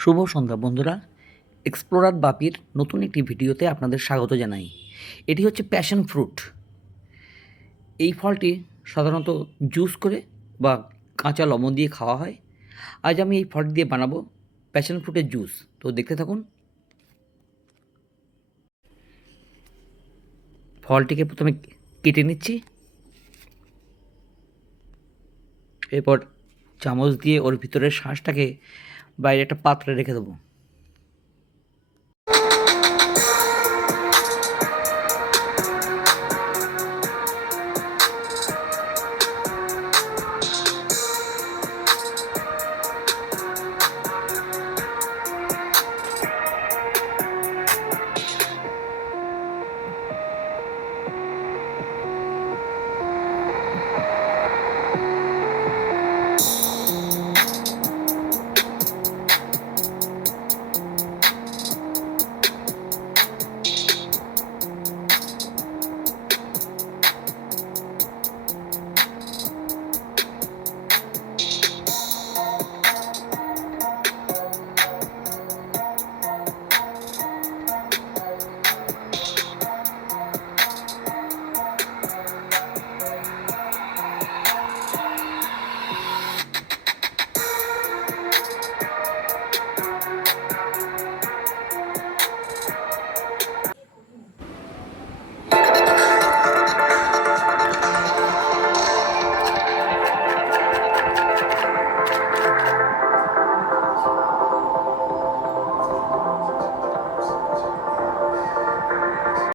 শুভ সন্ধ্যা বন্ধুরা। এক্সপ্লোরার বাপির নতুন একটি ভিডিওতে আপনাদের স্বাগত জানাই। এটি হচ্ছে প্যাশন ফ্রুট। এই ফলটি সাধারণত জুস করে বা কাঁচা লবণ দিয়ে খাওয়া হয়। আজ আমি এই ফলটি দিয়ে বানাবো প্যাশন ফ্রুটের জুস। তো দেখতে থাকুন। ফলটিকে প্রথমে কেটে নিচ্ছি, এরপর চামচ দিয়ে ওর ভিতরের শাঁসটাকে বাইরে একটা পাত্রে রেখে দেবো।